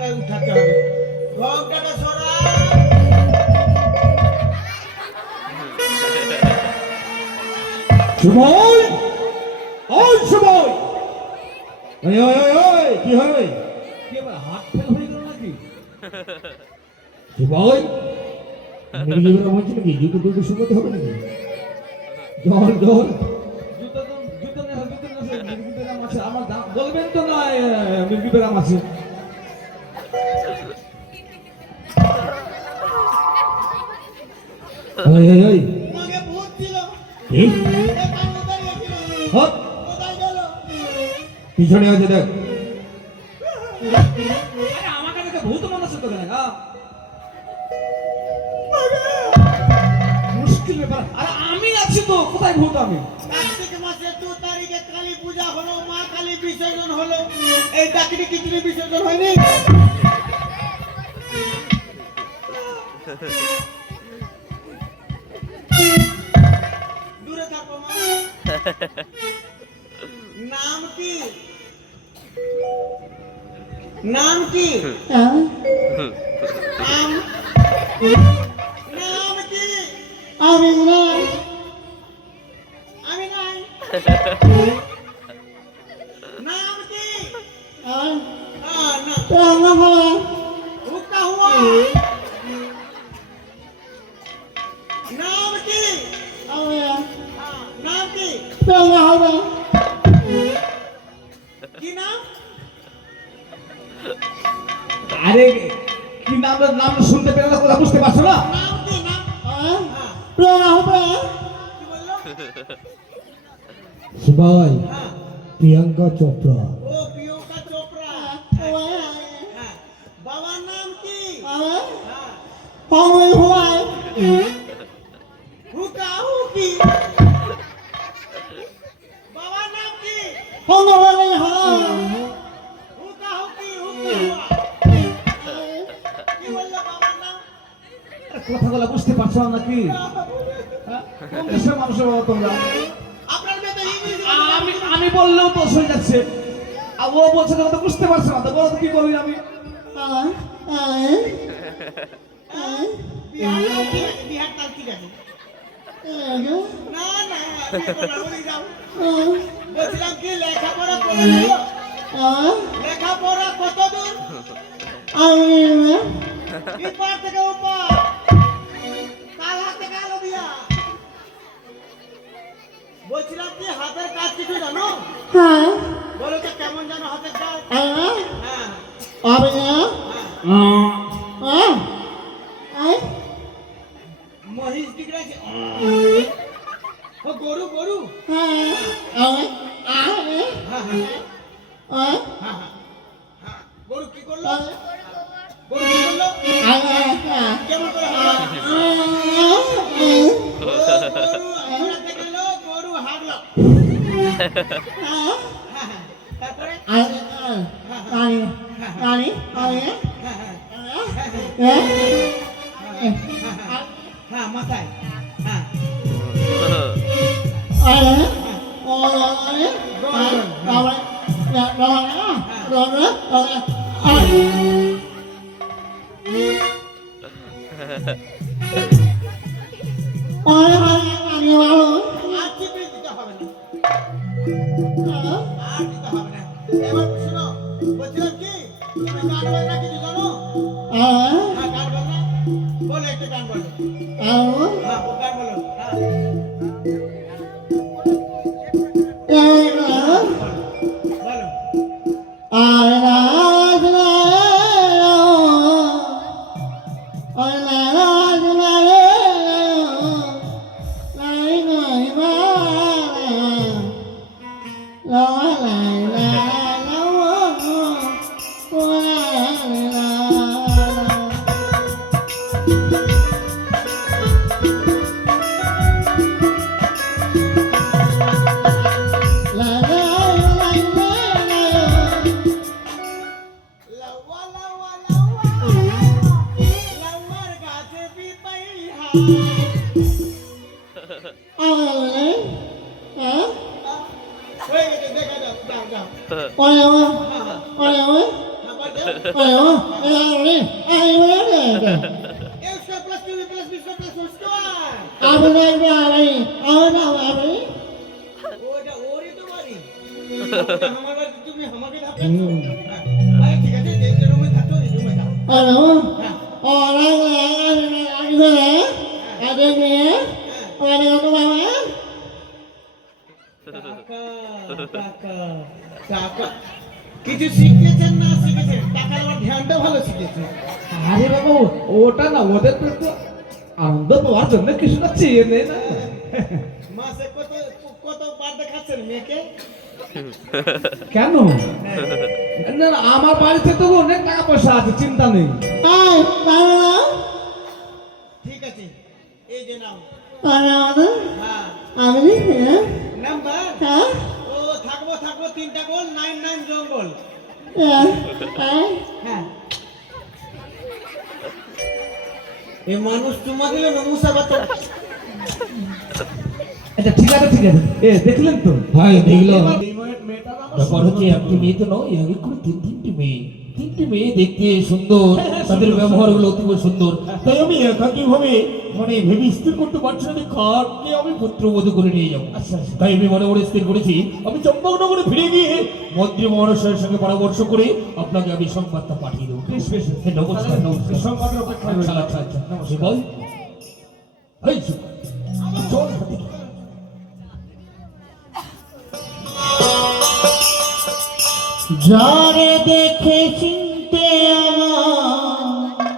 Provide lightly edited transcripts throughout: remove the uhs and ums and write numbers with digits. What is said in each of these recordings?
ঘোমটাটাই উঠাতে হবে। ঘোমটাটা সরা। সময় ওই সময় ওই ওই ওই ওই কি হবে কি এবার হাত ফেল হয়ে গেল নাকি? সময় মির্গি বেরা হচ্ছে নাকি জুতো টুতো শুকোতে হবে নাকি জল জল জুতো তো জুতো নেই মির্গি বেরাম আছে আমার বলবেন তো না মির্গি বেরাম আছে। ওই ওই ওই আমাকে ভূত ছিল কি হট কোথায় গেল? পিছনে আছে দেখ আরে আমাকে দেখে ভূত মানুষ তো কেন মুশকিল ব্যাপার। আরে আমি আছি তো, কোথায় ভূত? আমি কার্তিক মাসে 2 তারিখে কালী পূজা হলো, মা কালী বিসর্জন হলো, এই ডাকিনি কিচুনি বিসর্জন হয়নি? দূরে থাকো মা। নাম কি? নাম কি? নাম নাম কি? আমি নাই। আমি নাই। नाम की हुक्का हुआ नाम की नाम की की नाम अरे की नाम नाम सुनते पेले কথা বুঝতে পারছো না নাম কি নাম প্রেরণা হবে কি বললো সময় প্রিয়াঙ্কা চোপড়া ও প্রিয়াঙ্কা চোপড়া বাবার নাম কি পাওয়াই হয় হুকা হুকি বাবার নাম কি পাওয়াই হয় হুকা হুকি হুকা হুয়া কি বললো বাবার নাম কথাগুলো বুঝতে পারছো না নাকি কোন দেশের মানুষের বাবা তোমরা আপনার মেয়ে তো ইংলিশ আমি বললেও তো হয়ে যাচ্ছে আর ও বলছে কথা বুঝতে পারছে না তো বলো কি করি আমি বিহার তাল ঠিক আছে না না বলছিলাম কি লেখাপড়া করে দিল লেখাপড়া কত দূর এপার থেকে ওপার কাল হাতে কালো দিয়া বলছিলাম কি হাতের কাজ কিছু জানো বলো তো কেমন জানো হাতের কাজ মহিষ দিকরাছে ও গরু গরু গরু কি করলো গরু কি করলো কেমন করে গরু দেখলো গরু হাগলো তারপরে হ্যাঁ মাথায় হ্যাঁ এবার শোনো বলছিলাম কি তুমি গান বাজনা কিছু জানো হ্যাঁ গান বাজনা বলো একটা গান বলো হ্যাঁ গান বলো A square plus 2b plus b square plus 1 square. ওটা ওরই তো বাড়ি। আমার বাড়ি তুমি আমাকে ধাক্কা দিচ্ছ। আরে ঠিক আছে, যে রুমে থাকো এই রুমে থাকো। টাকা টাকা কিছু শিখেছেন না শিখেছেন? টাকার আমার ধ্যানটা ভালো শিখেছে। আরে বাবা, ওটা না, ওদের তো একটু আনন্দ পাওয়ার জন্য কিছুটা চেয়ে নেই না। মাসে কত কত বার দেখাচ্ছেন মেয়েকে? কেন? না না, আমার বাড়িতে তো অনেক টাকা পয়সা আছে, চিন্তা নেই। ঠিক আছে, এই যে নাও। হ্যাঁ আমি নাম্বার ও থাকবো থাকবো 3টা গোল 9 জঙ্গল। হ্যাঁ এই মানুষ তোমা দিলে নমুসা বাচ্চা। আচ্ছা ঠিক আছে ঠিক আছে, দেখলেন তো? হ্যাঁ দেখলাম। মেয়েটা আমার ব্যাপার হচ্ছে একটি মেয়ে তো নয়, আমি করে তিনটি মেয়ে দেখতে সুন্দর, তাদের ব্যবহারগুলো অতীব সুন্দর। তাই আমি একাকী ভাবে মানে ভেবে স্থির করতে পারছি না যে কাকে আমি পুত্রবধূ করে নিয়ে যাবো। আচ্ছা আচ্ছা, তাই আমি মনে মনে স্থির করেছি আমি চম্পকনগরে ফিরে গিয়ে মন্ত্রী মহাশয়ের সঙ্গে পরামর্শ করে আপনাকে আমি সংবাদটা পাঠিয়ে দেবো। বেশ বেশ, নমস্কার নমস্কার। সংবাদের অপেক্ষায় আচ্ছা রইলাম। আচ্ছা আচ্ছা বল। এই চুপ, চল সাথে। যারে দেখে চিনতে আমার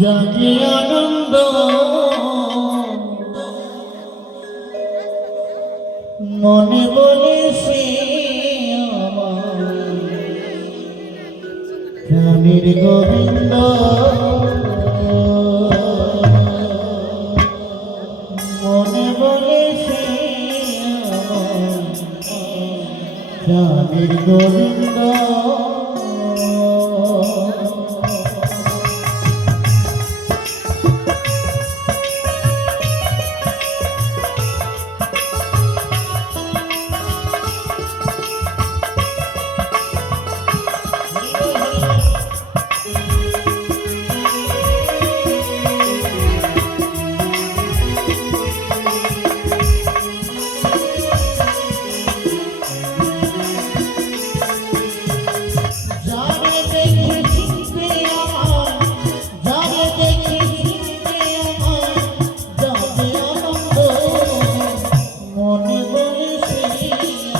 জাগে আনন্দ, মনে বলে সে আমার প্রাণের গোবিন্দ, মনে বলে সে আমার প্রাণের গোবিন্দ। যারে দেখে চিনতে আমার, যারে দেখে চিনতে আমার যাবে আনন্দ, মনে বলে সে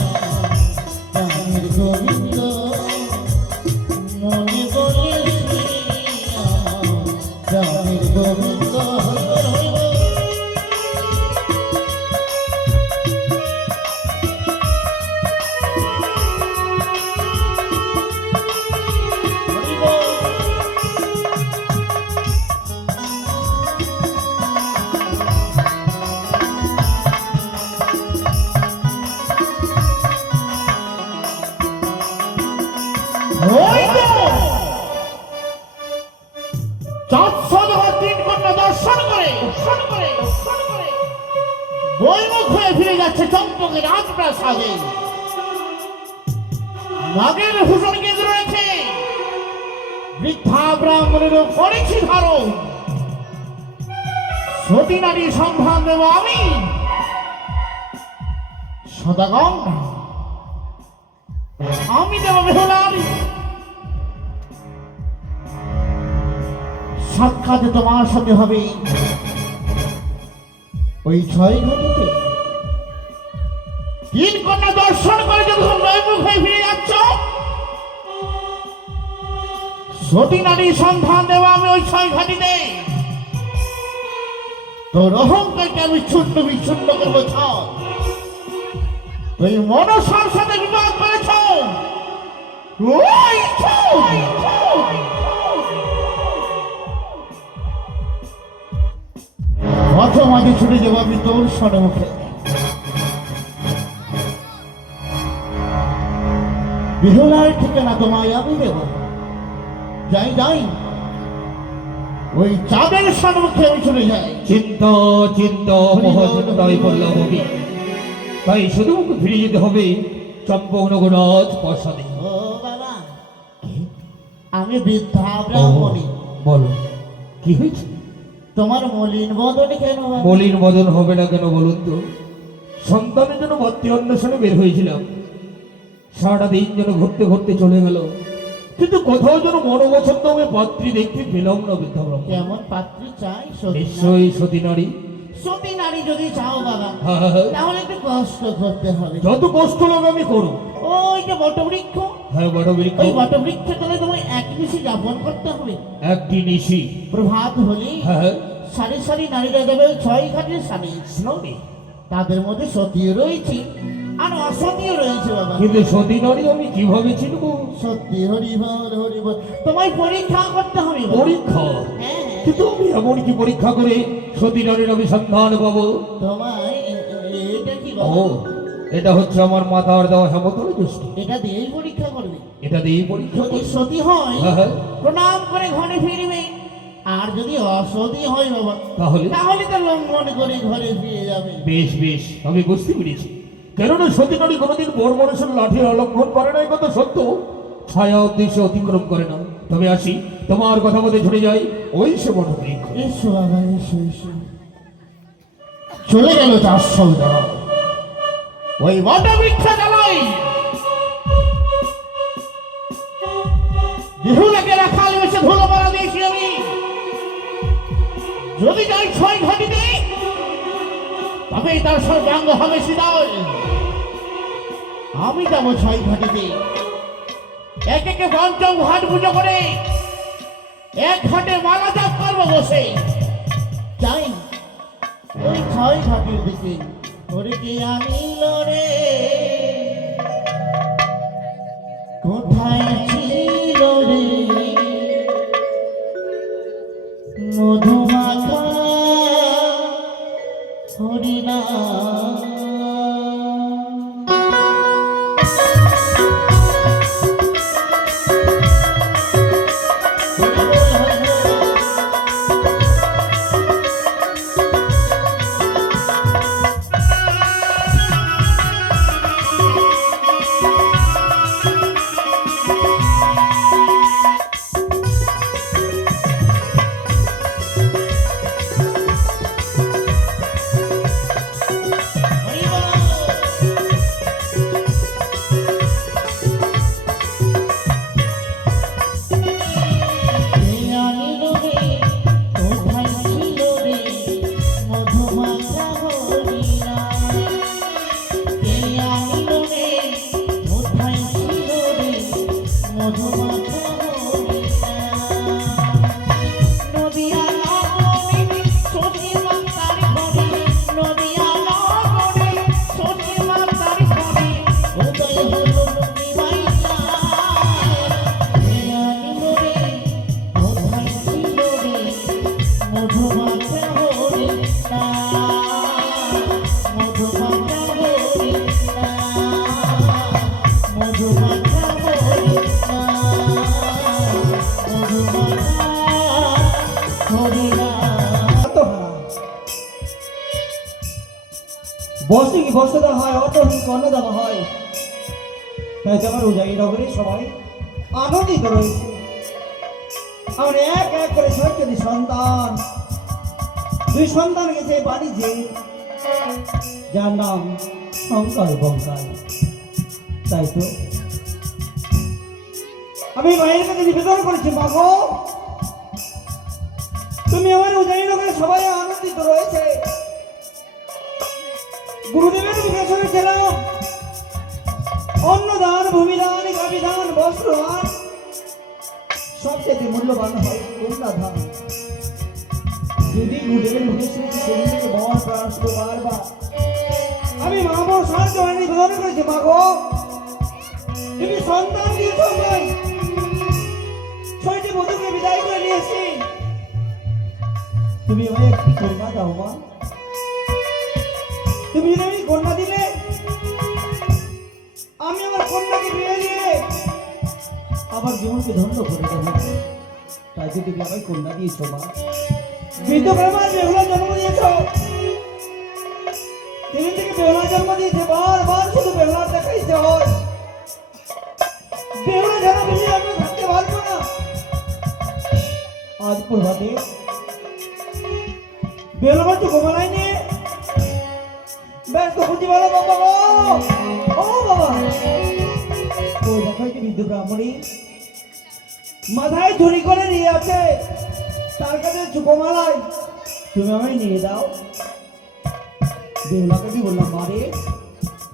আমার প্রাণের গোবিন্দ, মনে বলে সে আমার প্রাণের গোবিন্দ। বৈমুখ হয়ে ফিরে যাচ্ছে চম্পকের রাজপ্রাসাদে। নাগের ভূষণ কেন্দ্র রেখে বৃদ্ধা ব্রাহ্মণের করেছি ধারণ, সতী নারী সন্ধান দেব আমি সদাগম, আমি দেব বেহুলার সাক্ষাৎ তোমার সাথে হবে ওই 6 ঘটিতে। 3 কন্যা দর্শন করে যখন নৈমুখ হয়ে ফিরে যাচ্ছ, সতী নারী সন্ধান দেওয়া আমি ওই 6 ঘটিতে। তোর অহংকারকে আমি চূর্ণ বিচূর্ণ করবো। তুই মনসার সাথে বিবাদ করেছ, ওই মাঝে মাঝে ছুটে যাবো আমি তোর সন্মুখে। বিহুলার ঠিকানা তোমায় আমি দেব। যাই যাই, ওই চাঁদের সন্মুখে আমি চলে যাই। চিন্তা চিন্তা মহাচিন্তায় পড়লাম আমি। তাই শুধু ফিরে যেতে হবে চম্পকনগর রাজ প্রাসাদে। আমি বৃদ্ধা ব্রাহ্মণী। বলো কি হয়েছে? তোমার মলিন বদনে কেন বাবা? মলিন বদন হবে না কেন বলুন তো? সন্তানের জন্য ভর্তি অন্বেষণে বের হয়েছিলাম, সারাটা দিন যেন ঘুরতে ঘুরতে চলে গেল, কিন্তু কোথাও যেন মনোপছন্দ হবে পাত্রী দেখতে পেলাম না বৃদ্ধা ব্রাহ্মণ। কেমন পাত্রী চাই? সতী নারী। নিশ্চয়ই সতী নারী। সতী নারী যদি চাও বাবা, হ্যাঁ, তাহলে একটু কষ্ট করতে হবে। যত কষ্ট লাগে আমি করব। ওই যে বটবৃক্ষ, হ্যাঁ বড় বৃক্ষ, ওই বটবৃক্ষের তলে তোমায় এক নিশি যাপন করতে হবে। একটি নিশি। প্রভাত হলেই হ্যাঁ সারি সারি নারীরা যাবে ওই 6 ঘাটের স্নানে। স্নানে। তাদের মধ্যে সতীও রয়েছে আর অসতীও রয়েছে বাবা। কিন্তু সতী নারী আমি কিভাবে চিনব? সত্যি হরিবল হরিবল, তোমায় পরীক্ষা করতে হবে বাবা। পরীক্ষা? হ্যাঁ, কিন্তু আমি এমন কি পরীক্ষা করে সতী নারীর আমি সন্ধান পাবো? তোমায় এটা কি ও, বাবা? এটা হচ্ছে আমার মাথার দেওয়া হেমতল দৃষ্টি। এটা দিয়েই পরীক্ষা করবে। এটা দিয়েই পরীক্ষা যদি করি। সতী হয় হ্যাঁ, হ্যাঁ। প্রণাম করে ঘরে ফিরবে, আর যদি অসতী হয় বাবা, তাহলে? তাহলে তো লঙ্ঘন করে ঘরে ফিরে যাবে। বেশ বেশ, আমি বুঝতে পেরেছি। কেননা সতী নারী কোনোদিন বড় মানুষের লাঠির অলঙ্ঘন করে না, এই কথা সত্য। ছায়া উদ্দেশ্য অতিক্রম করে না। তবে আসি, তোমার কথা মতে ছুটে যাই ওই সে বড় বৃক্ষ। এসো বাবা, এসো এসো। চলে গেল তার সৌদা ওই বটবৃক্ষ জ্বালাই বিহুলাকে রাখাল বেশে ধুলো মারা দিয়েছি আমি। যদি যাই 6 ঘাটিতে, তবেই তার সর্বাঙ্গ হবে শীতল। আমি যাব 6 ঘাটিতে, এক একে পঞ্চম ঘাট পুজো করে এক ঘাটে মালা জাপ করবো বসে। যাই ওই 6 ঘাটের দিকে। ওরে কে আনিল রে, কোথায় ছিল রে মধুমাখা হরিনাম। বসে কি বসে দেওয়া হয়, অত কর্ণ দেওয়া হয়। তাই তো আমার উজাই নগরে সবাই আনন্দিত রয়েছে। আমার এক এক করে 6টি সন্তান, 2 সন্তান গেছে বাণিজ্যে, যার নাম শঙ্কর বঙ্কার। তাই তো আমি মায়ের কাছে নিবেদন করেছি, মা গো তুমি আমার উজাই নগরে সবাই আনন্দিত রয়েছে। গুরুদেবের মুখে শুনেছিলাম অন্নদান, ভূমিদান, গাভীদান, বস্ত্রদান, সবচেয়ে মূল্যবান হয় কন্যাদান। যদি গুরুদেবের মুখে শুনেছি সেদিন থেকে মন প্রাণ শুধু বারবার আমি মামর সাহায্য নিবেদন করেছি, মা গো তুমি সন্তান দিয়েছ, ভাই 6টি বধূকে বিদায় করে নিয়েছি, তুমি আমায় একটি কন্যা দাও মা। তুমি যদি আমি কন্যা দিলে, আমি আমার কন্যাকে বিয়ে দিয়ে আমার জীবনকে ধন্য করে দেবো। তাই যে তুমি আমায় কন্যা দিয়েছ মা। বৃদ্ধ ব্রহ্মার বেহুলা জন্ম দিয়েছ, সেদিন থেকে বেহুলা জন্ম দিয়েছে, বারবার শুধু বেহুলার দেখা ইচ্ছে হয়। বেহুলা ছাড়া বুঝি আমি থাকতে পারবো না। আজ প্রভাতে বেরোবার তো ঘুমালাই নে ব্যস্ত খুঁজি বলো বাবা গো ও বাবা ওই দেখো একটি বৃদ্ধ ব্রাহ্মণী মাথায় ঝুড়ি করে নিয়ে আছে তার কাছে চুকোমালাই তুমি আমায় নিয়ে দাও বেহুলাকে কি বললাম মারে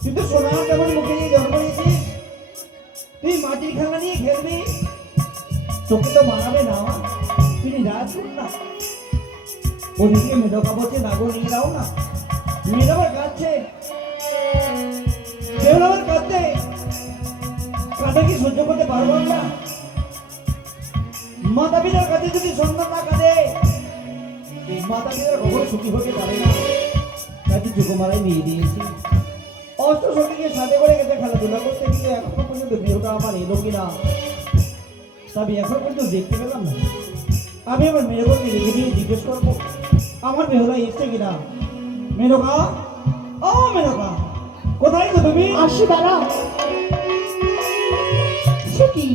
তুই তো সোনার তেমন মুখে নিয়ে জন্ম নিয়েছিস তুই মাটির খেলা নিয়ে খেলবি তোকে তো মানাবে না তিনি রাজ না ওদিকে মেধকা বলছে না গো নিয়ে দাও না মেয়ে আবার কাঁদছে কেউ আবার কাঁদতে কাঁদে কি সহ্য করতে পারবো না মাতা পিতার কাছে যদি সন্তান না কাঁদে মাতা পিতার কখনো সুখী হতে পারে না তাকে চুকোমারায় নিয়ে দিয়েছি অষ্ট সখীকে সাথে করে গেছে খেলাধুলা করতে গিয়ে এখনো পর্যন্ত মেয়েটা আমার এলো কিনা তবে এখন পর্যন্ত দেখতে পেলাম না আমি আমার মেয়েকে রেখে দিয়ে জিজ্ঞেস করবো আমার বেহুলা এসছে কিনা মেনকা ও মেনকা কোথায় গো তুমি আসি দাঁড়াও সে কি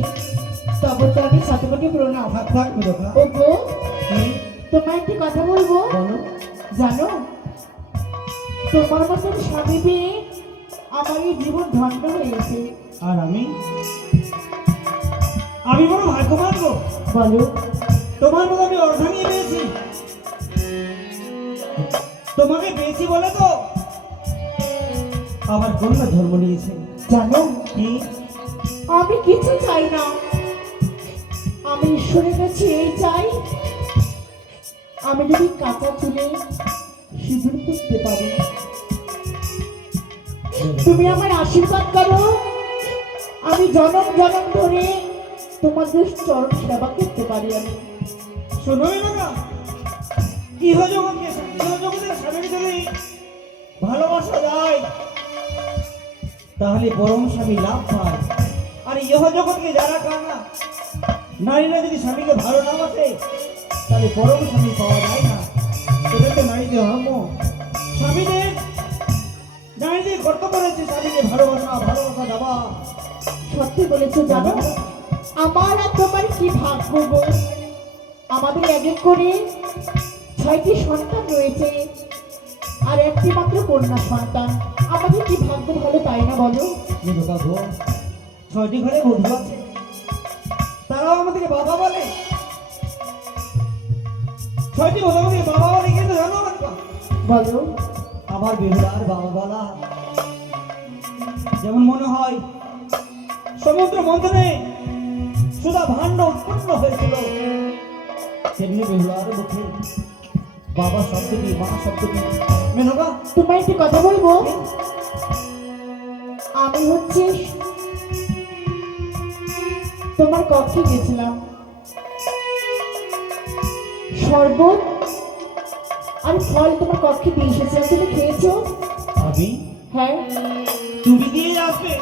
তবে তো আমি সাথে প্রণাম থাক থাক মেনকা ও গো কি তোমায় একটি কথা বলবো বলো জানো তোমার মতন স্বামী পেয়ে আমার এই জীবন ধন্য হয়ে গেছে আর আমি বড় ভাগ্যবান গো বলো তোমার মতো আমি অর্ধাঙ্গী পেয়েছি তোমাকে পেয়েছি বলে তো আমার কন্যা জন্ম নিয়েছে জানো কি আমি কিছু চাই না আমি ঈশ্বরের কাছে এই চাই আমি যদি কাঁচা চুলে সিঁদুর করতে পারি তুমি আমার আশীর্বাদ করো আমি জনম জনম ধরে তোমাদের চরণ সেবা করতে পারি আমি শোনো না ইহজগতের স্বামীর যদি ভালোবাসা যায় তাহলে পরম স্বামী লাভ পায় আর ইহজগৎকে যারা কানা নারীরা যদি স্বামীকে ভালো না বাসে তাহলে পরম স্বামী পাওয়া যায় না এটা তো নারীদের ধর্ম নারীদের কর্তব্য রয়েছে স্বামীকে ভালোবাসা দেওয়া সত্যি বলেছো জানো আমার আর তোমার কি ভাগ্য গো আমাদের এক এক করে 6টি সন্তান রয়েছে আর একটি মাত্র কন্যা সন্তান আমাদের কি ভাগ্য ভালো তাই না বলো মেনকা গো 6টি ঘরে বধূ আছে তারাও আমাদেরকে বাবা বলে 6টি বধূ আমাদেরকে বাবা বলে কিন্তু জানো মেনকা বলো আমার বেহুলার বাবা বলা যেমন মনে হয় সমুদ্র মন্থনে সুধা ভাণ্ড উৎপন্ন হয়েছিল তেমনি বেহুলার মুখে বাবা শব্দটি মা শব্দটি মেনকা তোমায় একটি কথা বলবো আমি হচ্ছে তোমার কক্ষে গেছিলাম শরবত আর ফল তোমার কক্ষে দিয়ে এসেছিলাম তুমি খেয়েছো আমি হ্যাঁ তুমি দিয়ে আসবে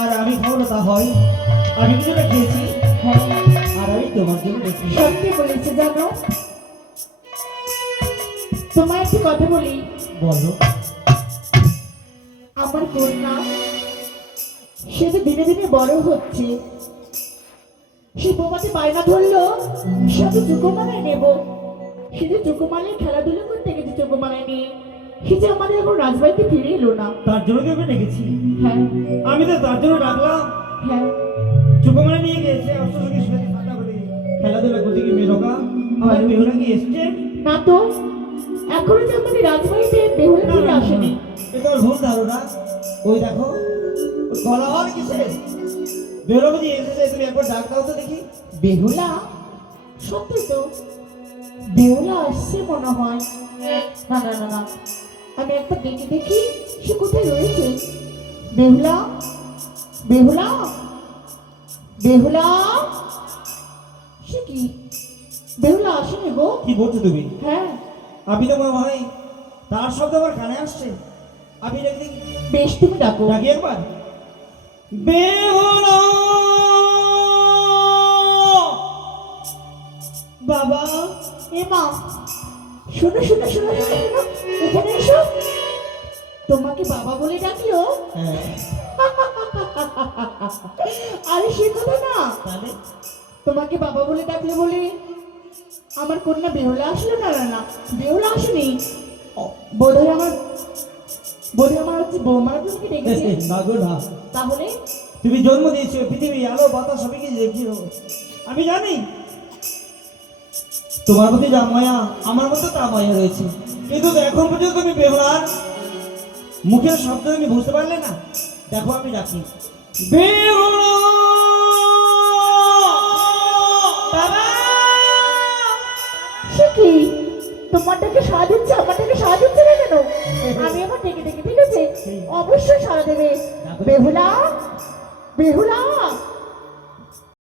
আর আমি খাবো না তা হয় আমি কিছুটা খেয়েছি হ্যাঁ আর আমি তোমার জন্য দেখি সত্যি বলেছে জানো তোমায় একটি কথা বলি বলো আমার কন্যা সে যে দিনে দিনে বড় হচ্ছে সে বোমাতে বায়না ধরলো সে তো চুকোমালায় নেব সে যে চুকোমালায় খেলাধুলো করতে গেছে চুকোমালায় নিয়ে সে যে আমাদের এখন রাজবাড়িতে ফিরে এলো না তার জন্য কি আমি ডেকেছি হ্যাঁ আমি তো তার জন্য ডাকলাম হ্যাঁ চুকোমারা নিয়ে গেছে অষ্টসখীর সাথে ঠান্ডা করে খেলাধুলা করতে গিয়ে মেনকা আমার বেহুলা কি এসছে না তো এখনো যে আমাদের রাজবাড়িতে বেহুলা ফিরে আসেনি এটা ওর ভুল ধারণা ওই দেখো ওর গলা আর কিসে বেহুলা বুঝি এসেছে তুমি একবার ডাক দাও তো দেখি বেহুলা সত্যি তো বেহুলা আসছে মনে হয় না না না না আমি একবার ডেকে দেখি সে কোথায় রয়েছে বেহুলা বেহুলা বেহুলা সে কি বেহুলা আসেনি গো কি বলছো তুমি হ্যাঁ আমি তো মনে হয় তার শব্দ আমার কানে আসছে আমি দেখি দেখি বেশ তুমি ডাকো ডাকি একবার বেহুলা বাবা এ মা শোনো শোনো শোনো শোনো শোনো এখানে এসো তোমাকে বাবা বলে ডাকলো হ্যাঁ আরে সে কথা না তাহলে তোমাকে বাবা বলে ডাকলে বলে আমার কন্যা বেহুলা আসলো না? না না, বেহুলা আসেনি। বোধহয় আমার হচ্ছে বৌমারা তোমাকে ডেকেছে। না গো না, তাহলে তুমি জন্ম দিয়েছো পৃথিবী আলো বাতাস সবই দেখিও, আমি জানি তোমার প্রতি যা মায়া আমার মধ্যে তা মায়া রয়েছে, কিন্তু এখন পর্যন্ত তুমি বেহুলার মুখের শব্দ তুমি বুঝতে পারলে না। দেখো আমি ডাকি বেহুলা বাবা। সে কি তোমারটাকে সাড়া দিচ্ছে, আমারটাকে সাড়া দিচ্ছে না কেন? আমি আমার ডেকে ডেকে, ঠিক আছে, অবশ্যই সাড়া দেবে। বেহুলা, বেহুলা,